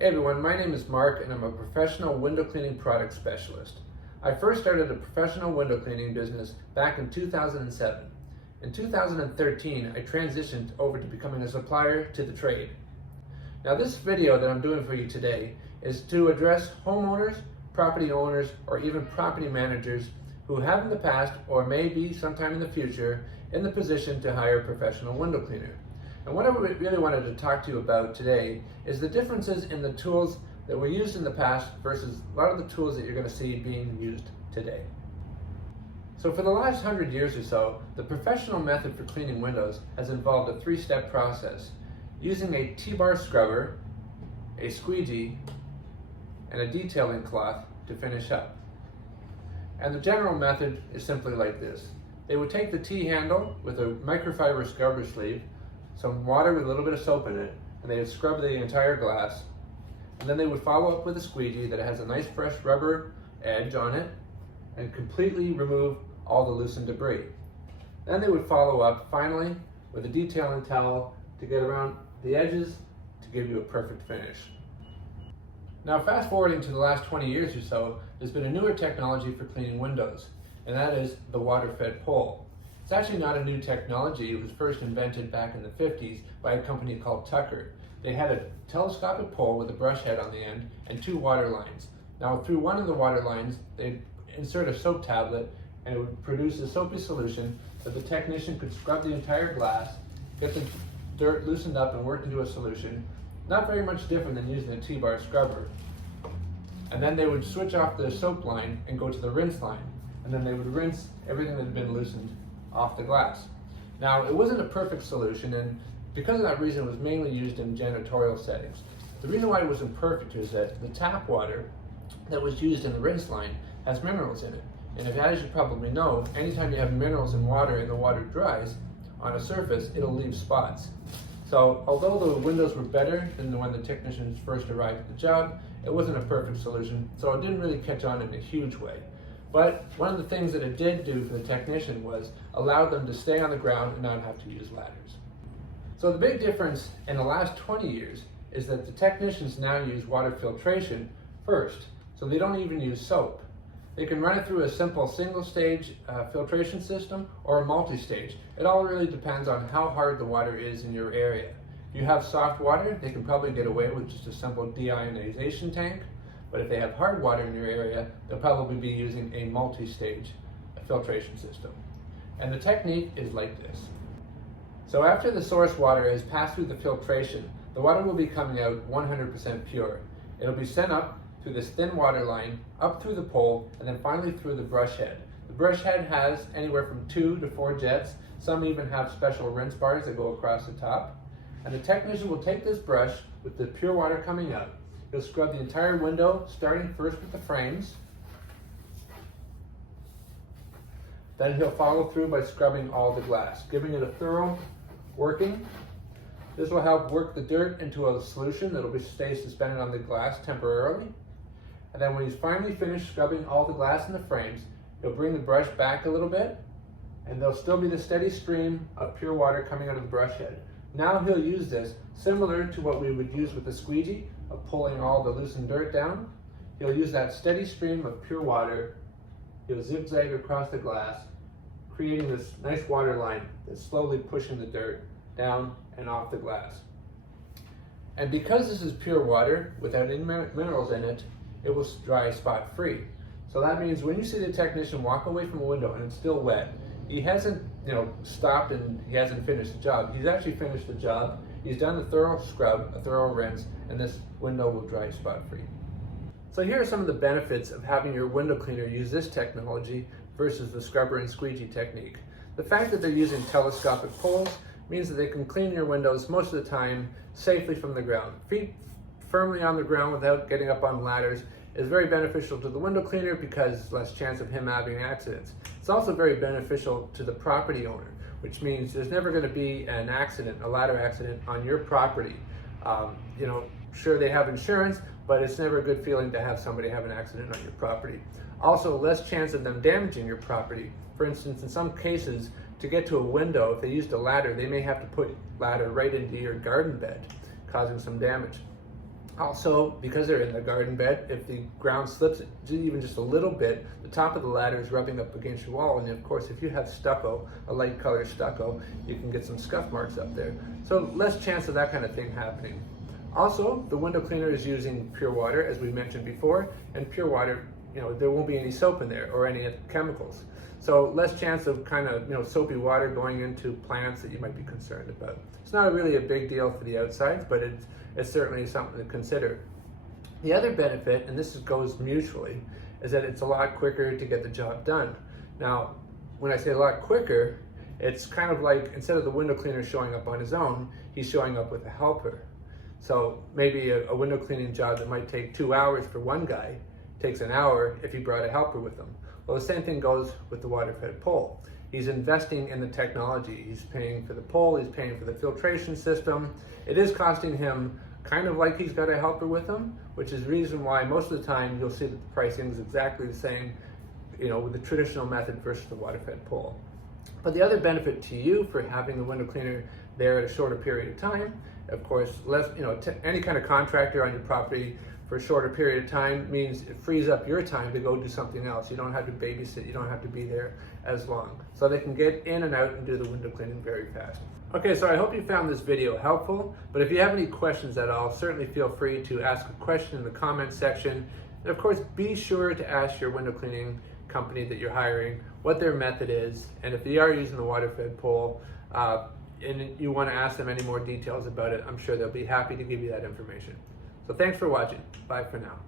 Hey everyone, my name is Mark and I'm a professional window cleaning product specialist. I first started a professional window cleaning business back in 2007. In 2013, I transitioned over to becoming a supplier to the trade. Now this video that I'm doing for you today is to address homeowners, property owners, or even property managers who have in the past or may be sometime in the future in the position to hire a professional window cleaner. And what I really wanted to talk to you about today is the differences in the tools that were used in the past versus a lot of the tools that you're going to see being used today. So for the last 100 years or so, the professional method for cleaning windows has involved a three-step process using a T-bar scrubber, a squeegee, and a detailing cloth to finish up. And the general method is simply like this. They would take the T-handle with a microfiber scrubber sleeve, some water with a little bit of soap in it, and they would scrub the entire glass. And then they would follow up with a squeegee that has a nice fresh rubber edge on it and completely remove all the loosened debris. Then they would follow up finally with a detailing towel to get around the edges to give you a perfect finish. Now fast forwarding to the last 20 years or so, there's been a newer technology for cleaning windows, and that is the water-fed pole. It's actually not a new technology. It was first invented back in the 50s by a company called Tucker. They had a telescopic pole with a brush head on the end and two water lines. Now through one of the water lines, they'd insert a soap tablet and it would produce a soapy solution that the technician could scrub the entire glass, get the dirt loosened up and work into a solution, not very much different than using a T-bar scrubber. And then they would switch off the soap line and go to the rinse line. And then they would rinse everything that had been loosened off the glass. Now, it wasn't a perfect solution, and because of that reason, it was mainly used in janitorial settings. The reason why it wasn't perfect is that the tap water that was used in the rinse line has minerals in it. And as you probably know, anytime you have minerals in water and the water dries on a surface, it'll leave spots. So, although the windows were better than when the technicians first arrived at the job, it wasn't a perfect solution, so it didn't really catch on in a huge way. But one of the things that it did do for the technician was allow them to stay on the ground and not have to use ladders. So the big difference in the last 20 years is that the technicians now use water filtration first, so they don't even use soap. They can run it through a simple single-stage filtration system or a multi-stage. It all really depends on how hard the water is in your area. If you have soft water, they can probably get away with just a simple deionization tank. But if they have hard water in your area, they'll probably be using a multi-stage filtration system. And the technique is like this. So after the source water has passed through the filtration, the water will be coming out 100% pure. It'll be sent up through this thin water line, up through the pole, and then finally through the brush head. The brush head has anywhere from 2 to 4 jets. Some even have special rinse bars that go across the top. And the technician will take this brush with the pure water coming out. He'll scrub the entire window, starting first with the frames. Then he'll follow through by scrubbing all the glass, giving it a thorough working. This will help work the dirt into a solution that will stay suspended on the glass temporarily. And then when he's finally finished scrubbing all the glass in the frames, he'll bring the brush back a little bit, and there'll still be the steady stream of pure water coming out of the brush head. Now he'll use this similar to what we would use with the squeegee, of pulling all the loosened dirt down. He'll use that steady stream of pure water. He'll zigzag across the glass, creating this nice water line that's slowly pushing the dirt down and off the glass. And because this is pure water without any minerals in it, it will dry spot free. So that means when you see the technician walk away from a window and it's still wet, he hasn't stopped and he hasn't finished the job. He's actually finished the job. He's done a thorough scrub, a thorough rinse, and this window will dry spot free. So here are some of the benefits of having your window cleaner use this technology versus the scrubber and squeegee technique. The fact that they're using telescopic poles means that they can clean your windows most of the time safely from the ground. Feet firmly on the ground without getting up on ladders is very beneficial to the window cleaner because less chance of him having accidents. It's also very beneficial to the property owner, which means there's never going to be an accident, a ladder accident on your property. Sure they have insurance, but it's never a good feeling to have somebody have an accident on your property. Also, less chance of them damaging your property. For instance, in some cases, to get to a window, if they used a ladder, they may have to put ladder right into your garden bed, causing some damage. Also, because they're in the garden bed, if the ground slips even just a little bit, the top of the ladder is rubbing up against your wall. And of course, if you have stucco, a light color stucco, you can get some scuff marks up there. So less chance of that kind of thing happening. Also, the window cleaner is using pure water, as we mentioned before, and pure water, there won't be any soap in there or any chemicals. So less chance of kind of, soapy water going into plants that you might be concerned about. It's not really a big deal for the outsides, but it's certainly something to consider. The other benefit, and this goes mutually, is that it's a lot quicker to get the job done. Now, when I say a lot quicker, it's kind of like instead of the window cleaner showing up on his own, he's showing up with a helper. So maybe a window cleaning job that might take 2 hours for one guy takes an hour if he brought a helper with him. Well, the same thing goes with the water-fed pole. He's investing in the technology. He's paying for the pole, he's paying for the filtration system. It is costing him kind of like he's got a helper with him, which is the reason why most of the time you'll see that the pricing is exactly the same, with the traditional method versus the water-fed pole. But the other benefit to you for having the window cleaner there at a shorter period of time, of course, any kind of contractor on your property for a shorter period of time means it frees up your time to go do something else. You don't have to babysit, you don't have to be there as long. So they can get in and out and do the window cleaning very fast. Okay, so I hope you found this video helpful, but if you have any questions at all, certainly feel free to ask a question in the comments section. And of course, be sure to ask your window cleaning company that you're hiring what their method is, and if they are using the water-fed pole, and you want to ask them any more details about it, I'm sure they'll be happy to give you that information. So thanks for watching. Bye for now.